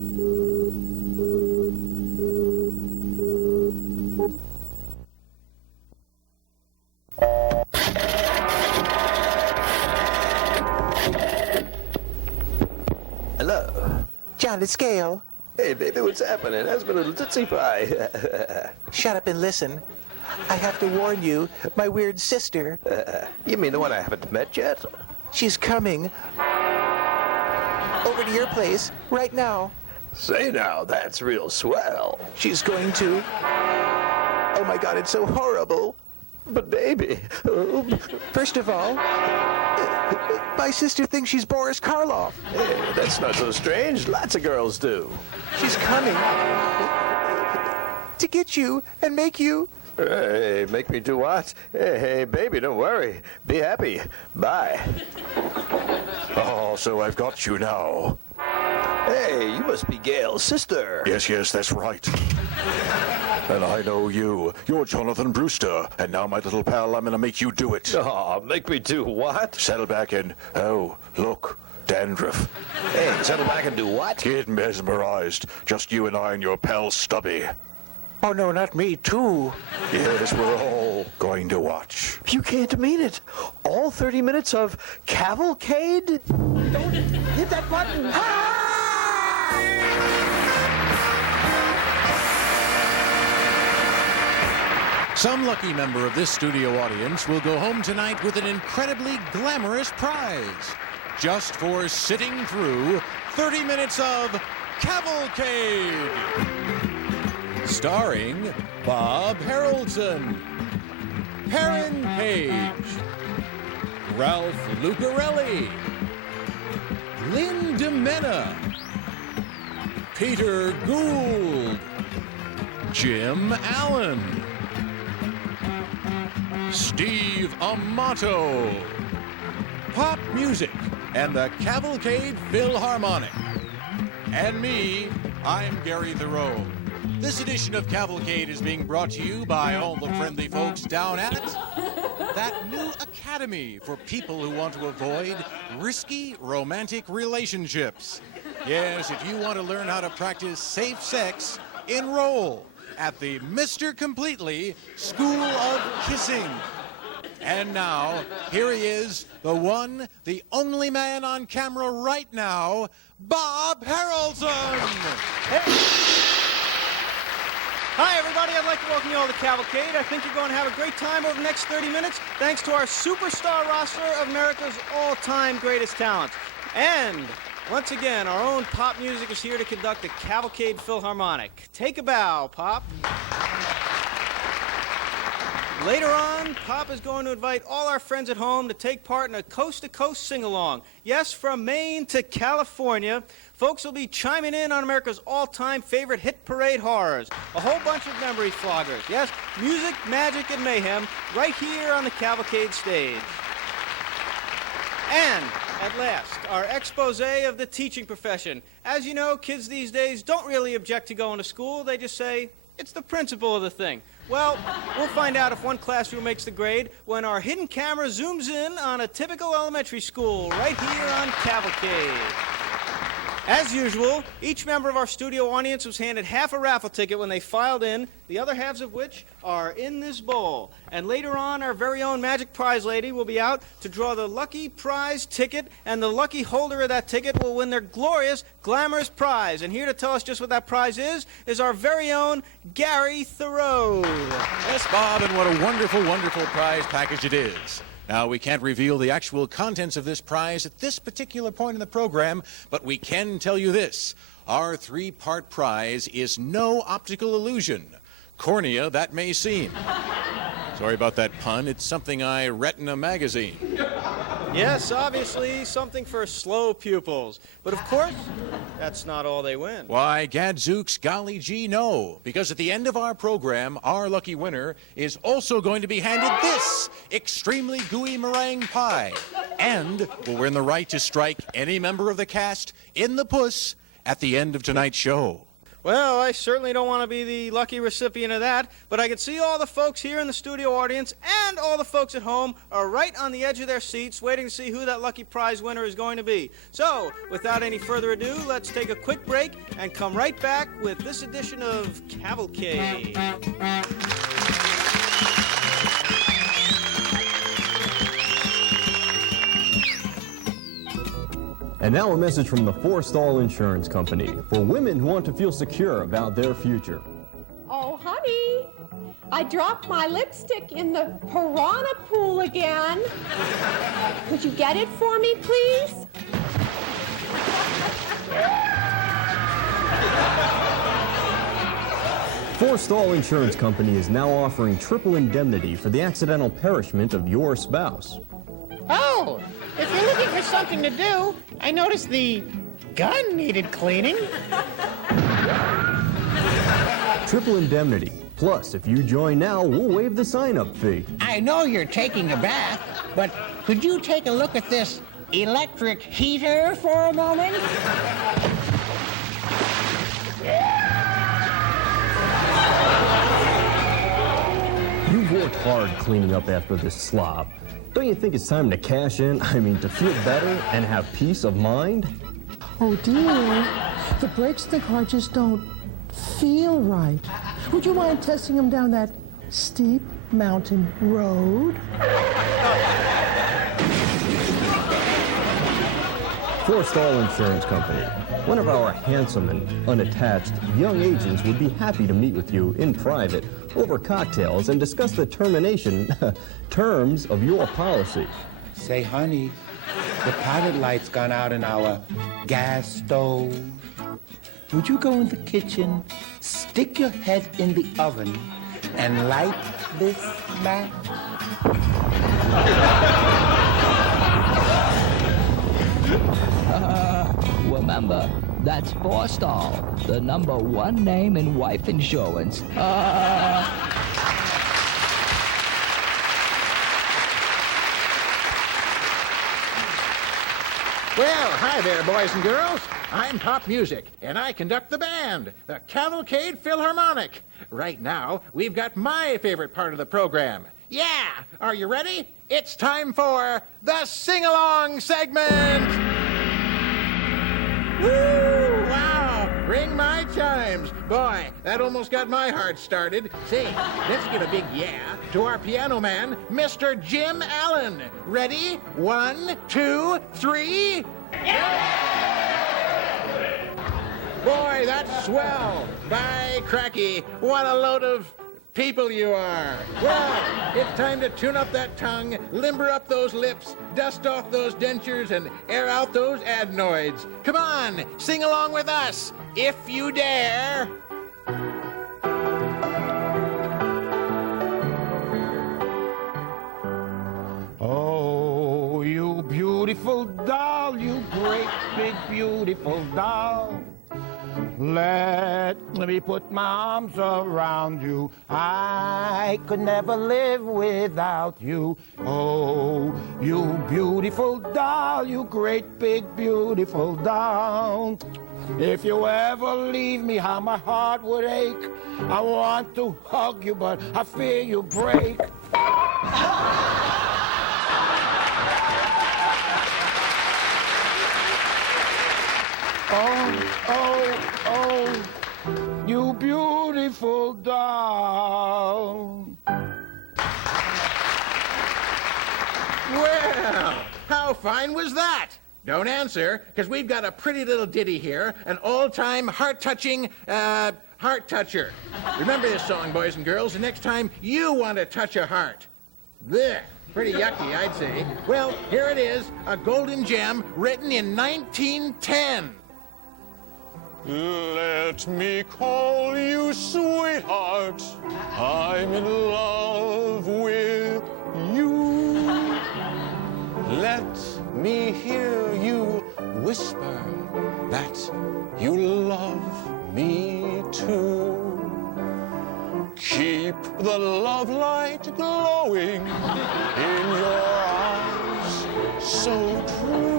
Hello. John, it's Gail. Hey, baby, what's happening? How's my little Tootsie Pie? Shut up and listen. I have to warn you, my weird sister. You mean the one I haven't met yet? She's coming over to your place right now. Say now, that's real swell. She's going to... Oh my God, it's so horrible. But baby... First of all, my sister thinks she's Boris Karloff. Hey, that's not so strange. Lots of girls do. She's coming to get you and make you... Hey, make me do what? Hey, baby, don't worry. Be happy. Bye. Oh, so I've got you now. Hey, you must be Gail's sister. Yes, that's right. And I know you. You're Jonathan Brewster. And now, my little pal, I'm gonna make you do it. Oh, make me do what? Settle back and... Oh, look. Dandruff. Hey, settle back and do what? Get mesmerized. Just you and I and your pal Stubby. Oh no, not me, too. Yes, we're all going to watch. You can't mean it. All 30 minutes of Cavalcade? Don't hit that button. Some lucky member of this studio audience will go home tonight with an incredibly glamorous prize. Just for sitting through 30 minutes of Cavalcade. Starring Bob Haroldson, Perren Page, Ralph Lucarelli, Lynn DiMenna, Peter Gould, Jim Allen, Steve Amato, Pop Music, and the Cavalcade Philharmonic. And me, I'm Gary Theroux. This edition of Cavalcade is being brought to you by all the friendly folks down at that new academy for people who want to avoid risky romantic relationships. Yes, if you want to learn how to practice safe sex, enroll at the Mr. Completely School of Kissing. And now, here he is, the one, the only man on camera right now, Bob Haroldson. Hey. Hi, everybody. I'd like to welcome you all to Cavalcade. I think you're going to have a great time over the next 30 minutes, thanks to our superstar roster of America's all-time greatest talents. And once again, our own Pop Music is here to conduct the Cavalcade Philharmonic. Take a bow, Pop. Later on, Pop is going to invite all our friends at home to take part in a coast-to-coast sing-along. Yes, from Maine to California, folks will be chiming in on America's all-time favorite hit parade horrors. A whole bunch of memory floggers. Yes, music, magic, and mayhem right here on the Cavalcade stage. And, at last, our expose of the teaching profession. As you know, kids these days don't really object to going to school. They just say, it's the principle of the thing. Well, we'll find out if one classroom makes the grade when our hidden camera zooms in on a typical elementary school right here on Cavalcade. As usual, each member of our studio audience was handed half a raffle ticket when they filed in, the other halves of which are in this bowl. And later on, our very own magic prize lady will be out to draw the lucky prize ticket, and the lucky holder of that ticket will win their glorious, glamorous prize. And here to tell us just what that prize is our very own Gary Theroux. Yes, Bob, and what a wonderful, wonderful prize package it is. Now, we can't reveal the actual contents of this prize at this particular point in the program, but we can tell you this. Our three-part prize is no optical illusion. Cornea, that may seem. Sorry about that pun. It's something I read in a magazine. Yes, obviously, something for slow pupils. But of course, that's not all they win. Why, gadzooks, golly gee, no. Because at the end of our program, our lucky winner is also going to be handed this extremely gooey meringue pie. And will win the right to strike any member of the cast in the puss at the end of tonight's show. Well, I certainly don't want to be the lucky recipient of that, but I can see all the folks here in the studio audience and all the folks at home are right on the edge of their seats waiting to see who that lucky prize winner is going to be. So, without any further ado, let's take a quick break and come right back with this edition of Cavalcade. And now a message from the Fore-Stall Insurance Company for women who want to feel secure about their future. Oh, honey, I dropped my lipstick in the piranha pool again. Could you get it for me, please? Fore-Stall Insurance Company is now offering triple indemnity for the accidental perishment of your spouse. Oh, if you're looking for something to do, I noticed the gun needed cleaning. Triple indemnity. Plus, if you join now, we'll waive the sign-up fee. I know you're taking a bath, but could you take a look at this electric heater for a moment? You've worked hard cleaning up after this slob. Don't you think it's time to cash in? I mean, to feel better and have peace of mind? Oh dear, the brakes in the car just don't feel right. Would you mind testing them down that steep mountain road? Fore-Stall Insurance Company. One of our handsome and unattached young agents would be happy to meet with you in private over cocktails and discuss the terms of your policy. Say, honey, the pilot light's gone out in our gas stove. Would you go in the kitchen, stick your head in the oven, and light this match? Remember, that's Fore-Stall, the #1 name in wife insurance. Well, hi there, boys and girls. I'm Pop Music, and I conduct the band, the Cavalcade Philharmonic. Right now, we've got my favorite part of the program. Yeah! Are you ready? It's time for the Singalong segment! Woo! Wow! Ring my chimes. Boy, that almost got my heart started. Say, let's give a big yeah to our piano man, Mr. Jim Allen. Ready? 1, 2, 3. Boy, that's swell. By cracky, what a load of people you are. Well, it's time to tune up that tongue, limber up those lips, dust off those dentures, and air out those adenoids. Come on, sing along with us, if you dare. Oh, you beautiful doll, you great big beautiful doll. Let me put my arms around you. I could never live without you. Oh, you beautiful doll, you great big beautiful doll. If you ever leave me, how my heart would ache. I want to hug you, but I fear you break. Oh, you beautiful doll. Well, how fine was that? Don't answer, because we've got a pretty little ditty here, an all-time heart-touching, heart-toucher. Remember this song, boys and girls, the next time you want to touch a heart. Blech. Pretty yucky, I'd say. Well, here it is, a golden gem written in 1910. Let me call you sweetheart. I'm in love with you. Let me hear you whisper that you love me too. Keep the love light glowing in your eyes so true.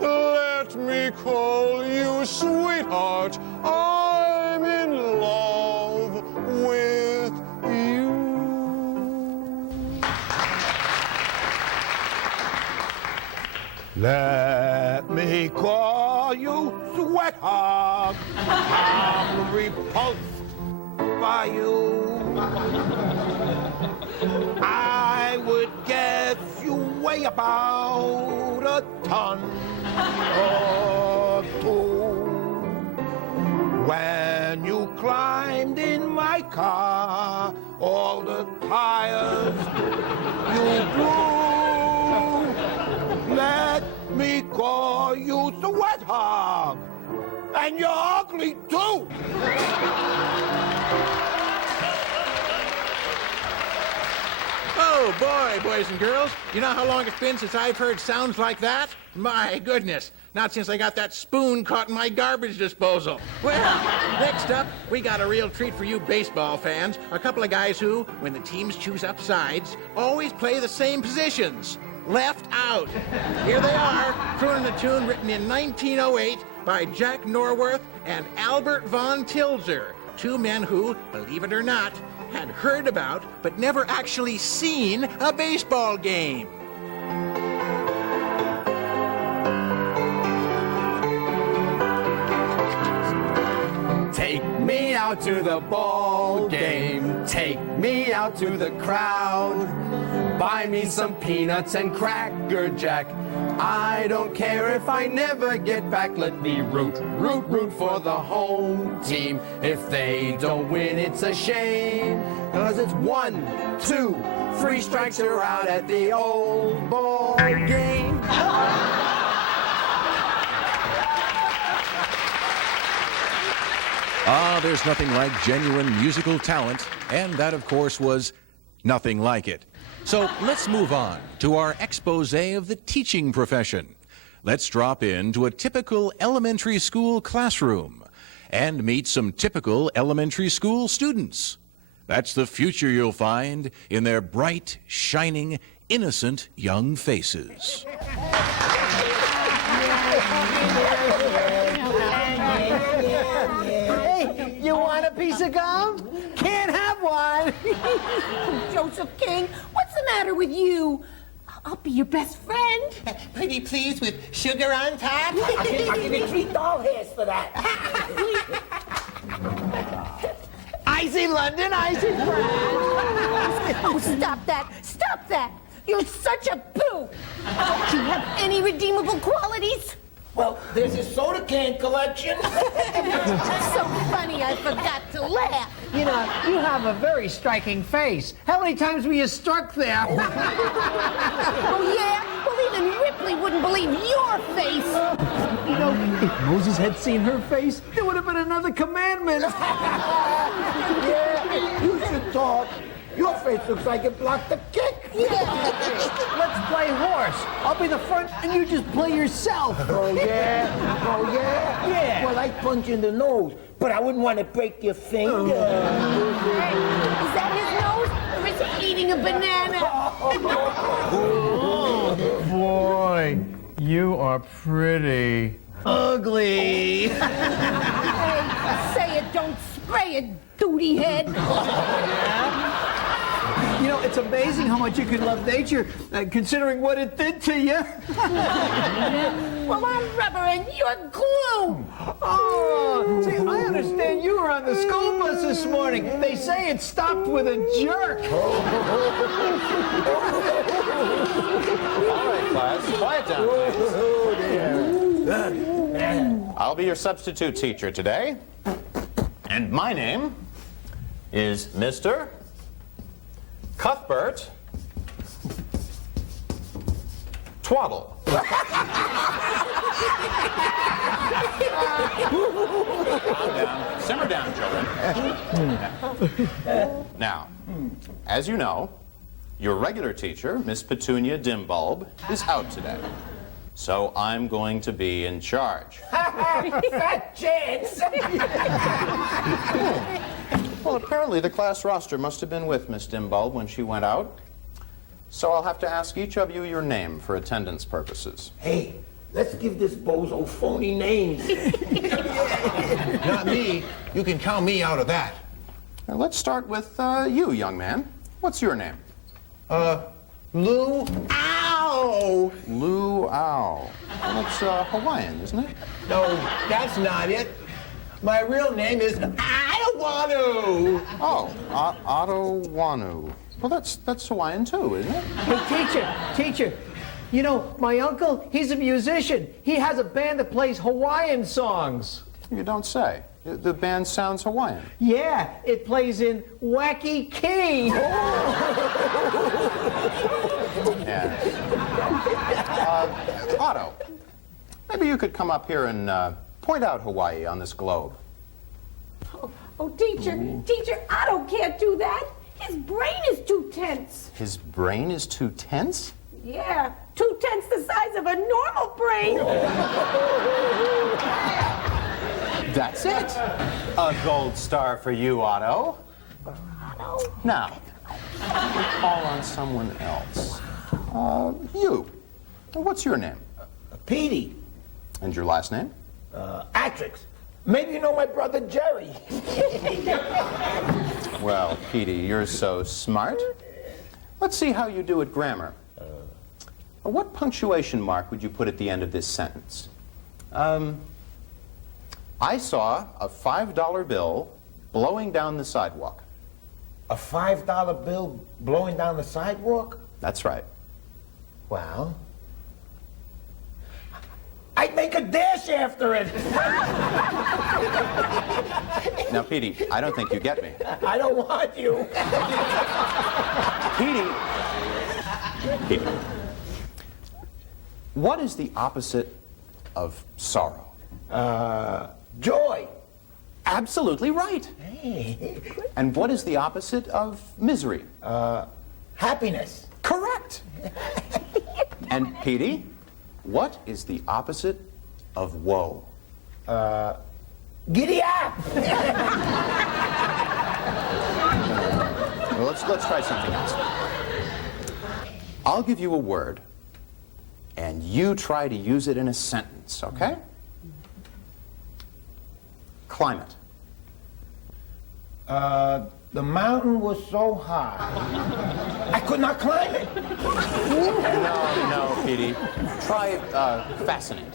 Let me call you sweetheart. heart, I'm in love with you. Let me call you sweetheart. I'm repulsed by you. I would guess you weigh about a ton or two. When you climbed in my car, all the tires you blew. Let me call you sweetheart. And you're ugly too. Oh, boy, boys and girls. You know how long it's been since I've heard sounds like that? My goodness. Not since I got that spoon caught in my garbage disposal. Well, next up, we got a real treat for you baseball fans. A couple of guys who, when the teams choose up sides, always play the same positions. Left out. Here they are, crooning a tune written in 1908 by Jack Norworth and Albert von Tilzer. Two men who, believe it or not, had heard about but never actually seen a baseball game. Take me out to the ball game. Take me out to the crowd. Buy me some peanuts and Cracker Jack. I don't care if I never get back. Let me root for the home team. If they don't win, it's a shame. 'Cause it's 1, 2, 3 strikes, you're out at the old ball game. Ah, there's nothing like genuine musical talent, and that, of course, was nothing like it. So let's move on to our expose of the teaching profession. Let's drop into a typical elementary school classroom and meet some typical elementary school students. That's the future you'll find in their bright, shining, innocent young faces. Hey, you want a piece of gum? Can't have one. Joseph King, what's the matter with you? I'll be your best friend. Pretty please with sugar on top? I'll give you 3 doll hairs for that. Icy London, icy France. Oh, stop that. Stop that. You're such a poo. Do you have any redeemable qualities? Well, there's a soda can collection. So funny, I forgot to laugh. You know, you have a very striking face. How many times were you struck there? Oh, yeah? Well, even Ripley wouldn't believe your face. You know, if Moses had seen her face, there would have been another commandment. Yeah, you should talk. Your face looks like it blocked the kick. Yeah. Let's play horse. I'll be the front and you just play yourself. Oh, yeah? Oh, yeah? Yeah. Well, I'd punch you in the nose, but I wouldn't want to break your finger. Hey, is that his nose, or is he eating a banana? Oh, boy, you are pretty. Ugly. Hey, say it, don't spray it, duty head. You know, it's amazing how much you can love nature, considering what it did to you. Well, I'm rubber and you're glue. Oh, see, I understand you were on the school bus this morning. They say it stopped with a jerk. All right, class, quiet down, please. I'll be your substitute teacher today. And my name is Mr. Cuthbert Twaddle. Calm down. Simmer down, children. Now, as you know, your regular teacher, Miss Petunia Dimbulb, is out today. So I'm going to be in charge. Fat chance. Well, apparently the class roster must have been with Miss Dimbulb when she went out. So I'll have to ask each of you your name for attendance purposes. Hey, let's give this bozo phony names. Not me. You can count me out of that. Now, let's start with you, young man. What's your name? Lou. Ow! Lou Ow. Well, that's Hawaiian, isn't it? No, that's not it. My real name is Adawanu. Oh, Adawanu. Well, that's Hawaiian too, isn't it? Hey, teacher, you know, my uncle, he's a musician. He has a band that plays Hawaiian songs. You don't say. The band sounds Hawaiian. Yeah, it plays in wacky key. Yes. Otto, maybe you could come up here and point out Hawaii on this globe. Oh, teacher, Otto can't do that. His brain is too tense. His brain is too tense? Yeah, too tense the size of a normal brain. That's it. A gold star for you, Otto. Now, call on someone else. You. What's your name? Petey. And your last name? Atrix. Maybe you know my brother Jerry. Well, Petey, you're so smart. Let's see how you do at grammar. What punctuation mark would you put at the end of this sentence? I saw a $5 bill blowing down the sidewalk. A $5 bill blowing down the sidewalk? That's right. Well, I'd make a dash after it. Now, Petey, I don't think you get me. I don't want you. Petey. What is the opposite of sorrow? Joy. Absolutely right. Hey. And what is the opposite of misery? Happiness. Correct. And Petey, what is the opposite of woe? Giddy up. Well, let's try something else. I'll give you a word, and you try to use it in a sentence, okay? Climate. The mountain was so high, I could not climb it. No, Petey. Try fascinate.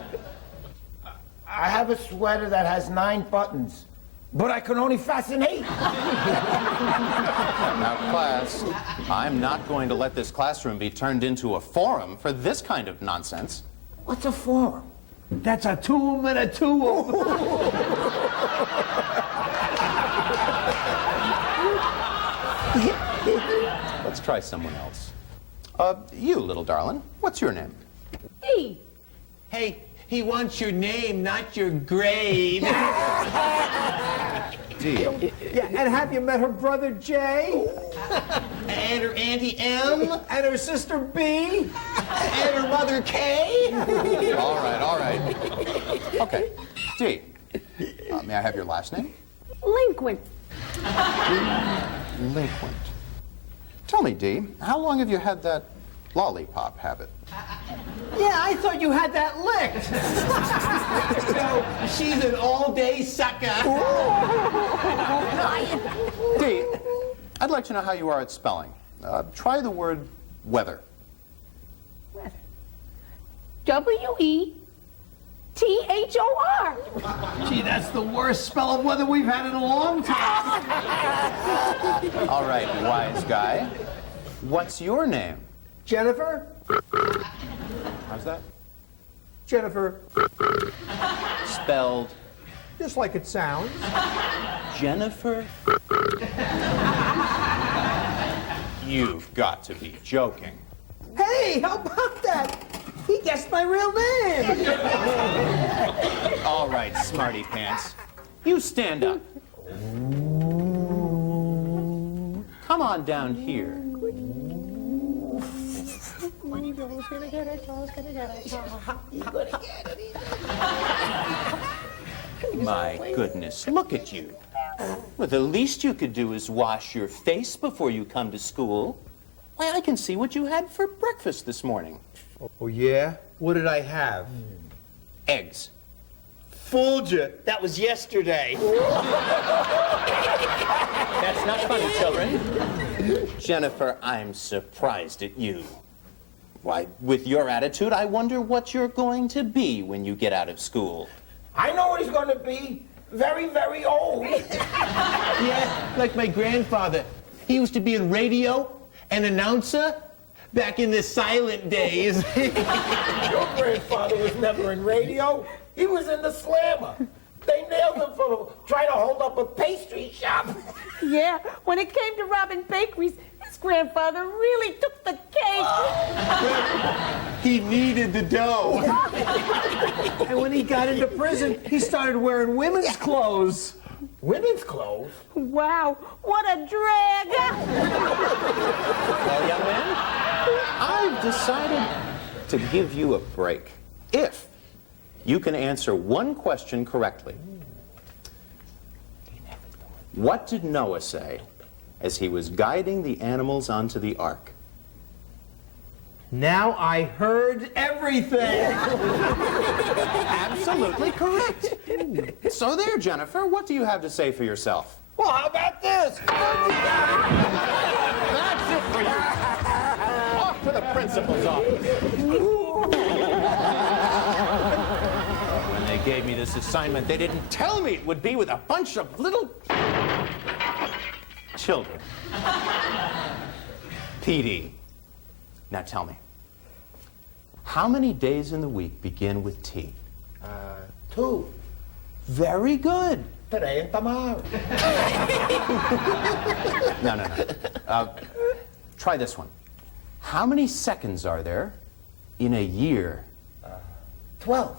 I have a sweater that has 9 buttons, but I can only fasten 8. Now, class, I'm not going to let this classroom be turned into a forum for this kind of nonsense. What's a forum? That's a tomb and a tool. Let's try someone else. You, little darling, what's your name? D. Hey, he wants your name, not your grade. D. Yeah, and have you met her brother Jay? And her Auntie M? And her sister B? And her mother K? All right. Okay. D. May I have your last name? Linquent. Delinquent. Tell me, Dee, how long have you had that lollipop habit? Yeah, I thought you had that licked. No, she's an all-day sucker. Dee, I'd like to know how you are at spelling. Try the word weather. Weather. W-E-T-H-O-R. Gee, that's the worst spell of weather we've had in a long time. All right, wise guy. What's your name? Jennifer? How's that? Jennifer. Spelled Just like it sounds. Jennifer? You've got to be joking. Hey, how about that? He guessed my real name. All right, smarty pants. You stand up. Come on down here. My goodness, look at you. Well, the least you could do is wash your face before you come to school. Why, I can see what you had for breakfast this morning. Oh, yeah? What did I have? Eggs. Fooled you. That was yesterday. That's not funny, children. Jennifer, I'm surprised at you. Why, with your attitude, I wonder what you're going to be when you get out of school. I know what he's going to be. Very, very old. Yeah, like my grandfather. He used to be in radio, an announcer, back in the silent days. Your grandfather was never in radio. He was in the Slammer. They nailed him for trying to hold up a pastry shop. Yeah, when it came to robbing bakeries, his grandfather really took the cake. He needed the dough. And when he got into prison, he started wearing women's clothes. Women's clothes? Wow, what a drag. Well, young man, I've decided to give you a break. If you can answer one question correctly. What did Noah say as he was guiding the animals onto the ark? Now I heard everything. Absolutely correct. So there, Jennifer, what do you have to say for yourself? Well, how about this? That's it for you. Off to the principal's office. When they gave me this assignment, they didn't tell me it would be with a bunch of little children. Petey, now tell me, how many days in the week begin with T? 2. Very good. Today and tomorrow. No. Try this one. How many seconds are there in a year? 12.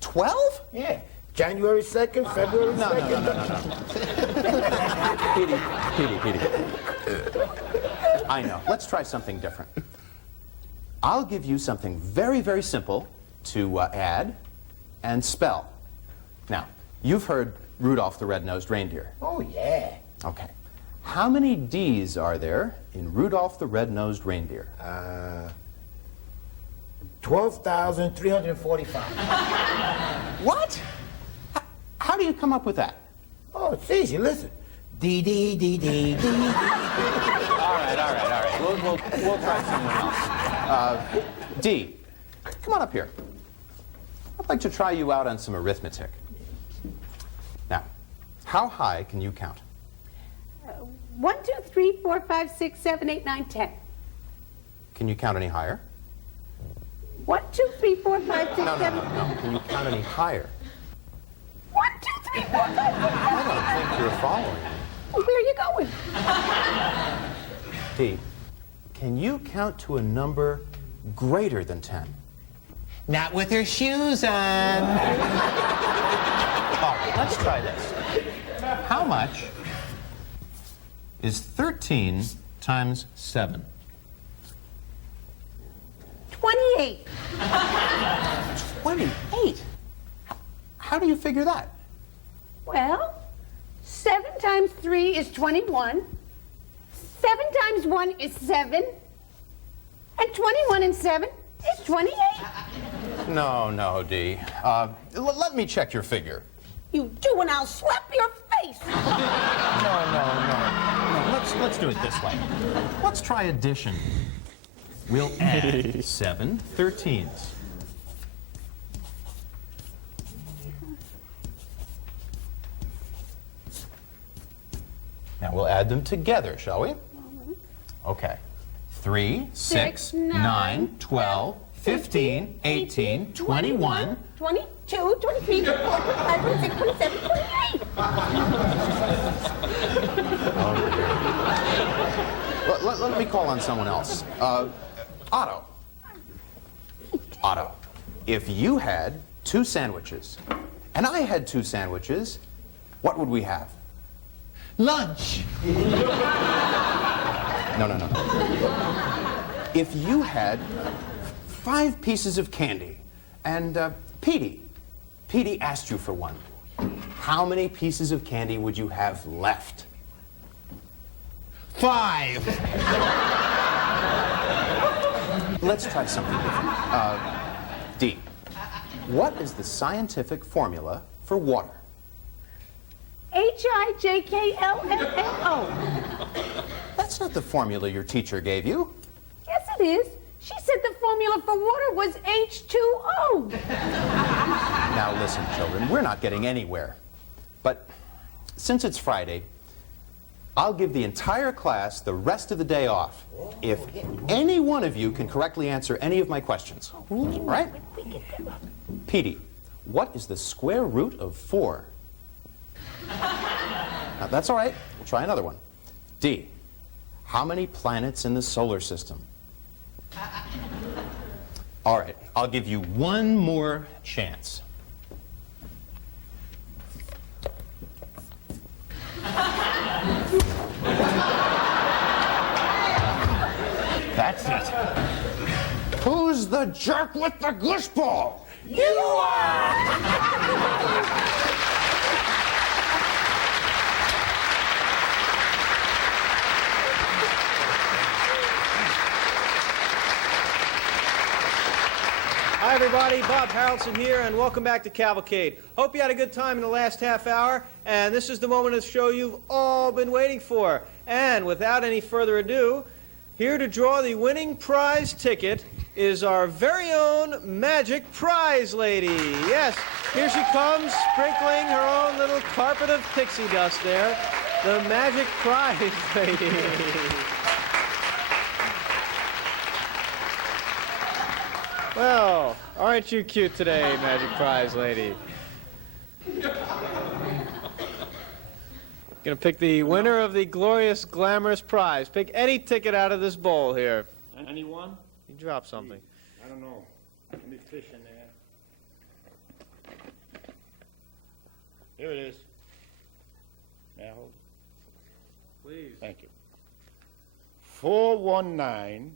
12? Yeah. January 2nd, February 2nd. No. Petey. I know. Let's try something different. I'll give you something very, very simple to add and spell. Now, you've heard Rudolph the Red-Nosed Reindeer. Oh, yeah. Okay. How many D's are there in Rudolph the Red-Nosed Reindeer? 12,345. What? How do you come up with that? Oh, it's easy. Listen. D, D, D, D, D. All right. We'll try someone else. D, come on up here. I'd like to try you out on some arithmetic. Now, how high can you count? 1, 2, 3, 4, 5, 6, 7, 8, 9, 10. Can you count any higher? 1, 2, 3, 4, 5, 6, 7. No. Can you count any higher? 1, 2, 3, 4, 5, 6, 7. I don't think you're following. Well, where are you going? D, can you count to a number greater than 10? Not with her shoes on. All right, let's try this. How much is 13 times 7? 28. 28? How do you figure that? Well, 7 times 3 is 21. 7 times 1 is 7. And 21 and 7 is 28. No, D. Let me check your figure. You do, and I'll slap your face. No. Let's do it this way. Let's try addition. We'll add 7 13s. Now we'll add them together, shall we? Okay. 3, 6, 9, 12, 15, 18, 21. 22, 23, 24, 25, 26, 27, 28. Let me call on someone else. Otto. Otto, if you had 2 sandwiches and I had 2 sandwiches, what would we have? Lunch. No. If you had 5 pieces of candy and Petey asked you for one, how many pieces of candy would you have left? 5. Let's try something different. D, What is the scientific formula for water? H-I-J-K-L-M-N-O. That's not the formula your teacher gave you. Yes, it is. She said the formula for water was H2O. Now listen, children, we're not getting anywhere. But since it's Friday, I'll give the entire class the rest of the day off if any one of you can correctly answer any of my questions. All right? Petey, what is the square root of 4? Now, that's all right. We'll try another one. D, how many planets in the solar system? All right, I'll give you one more chance. That's it. Who's the jerk with the gush ball? You are! Hi, everybody. Bob Haroldson here, and welcome back to Cavalcade. Hope you had a good time in the last half hour, and this is the moment of the show you've all been waiting for. And without any further ado, here to draw the winning prize ticket is our very own Magic Prize Lady. Yes, here she comes, sprinkling her own little carpet of pixie dust there. The Magic Prize Lady. Well, aren't you cute today, Magic Prize Lady? Gonna pick the winner of the glorious, glamorous prize. Pick any ticket out of this bowl here. Anyone? You drop something. I don't know. Let me fish in there. Here it is. May I hold it? Please. Thank you. 419.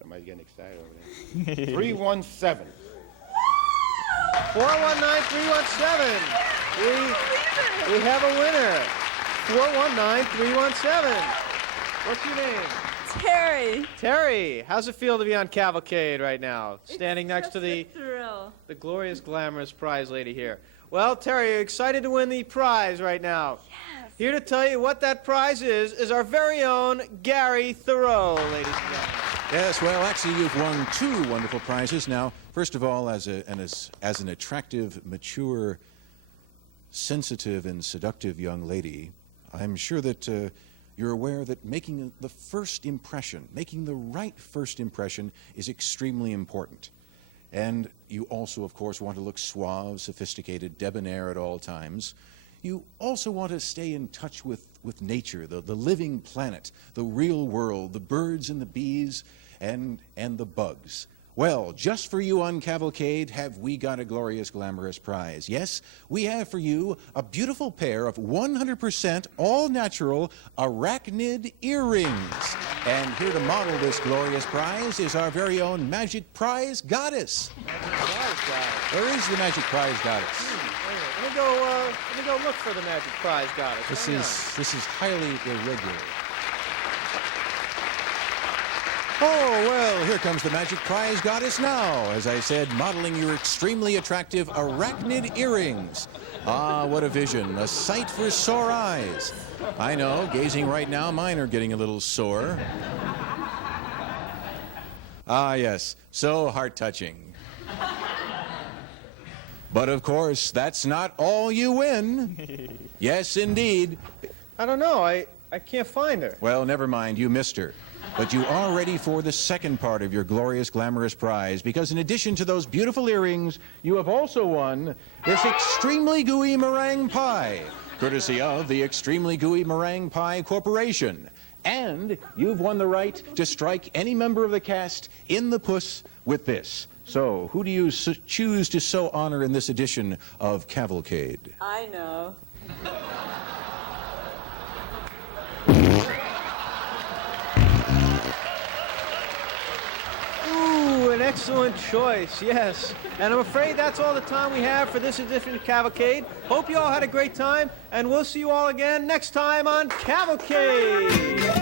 Somebody's getting excited over there. 317. 419-317. We have a winner. 419-317. What's your name? Terry. Terry, how's it feel to be on Cavalcade right now? Standing next to a thrill. the glorious, glamorous prize lady here. Well, Terry, are you excited to win the prize right now? Yes. Here to tell you what that prize is our very own Gary Theroux, ladies and gentlemen. Yes, well, actually, you've won 2 wonderful prizes. Now, first of all, as an attractive, mature, sensitive, and seductive young lady, I'm sure that you're aware that making the first impression, making the right first impression, is extremely important. And you also, of course, want to look suave, sophisticated, debonair at all times. You also want to stay in touch with nature, the living planet, the real world, the birds and the bees, and the bugs. Well, just for you on Cavalcade, have we got a glorious, glamorous prize. Yes, we have for you a beautiful pair of 100% all-natural arachnid earrings. And here to model this glorious prize is our very own Magic Prize Goddess. Where is the Magic Prize Goddess? Let me go look for the Magic Prize Goddess. This is highly irregular. Oh, well, here comes the Magic Prize Goddess now. As I said, modeling your extremely attractive arachnid earrings. Ah, what a vision. A sight for sore eyes. I know, gazing right now, mine are getting a little sore. Ah, yes, so heart-touching. But, of course, that's not all you win. Yes, indeed. I don't know. I can't find her. Well, never mind. You missed her. But you are ready for the second part of your glorious, glamorous prize, because in addition to those beautiful earrings, you have also won this extremely gooey meringue pie, courtesy of the Extremely Gooey Meringue Pie Corporation. And you've won the right to strike any member of the cast in the puss with this. So, who do you choose to so honor in this edition of Cavalcade? I know. An excellent choice, yes. And I'm afraid that's all the time we have for this edition of Cavalcade. Hope you all had a great time, and we'll see you all again next time on Cavalcade.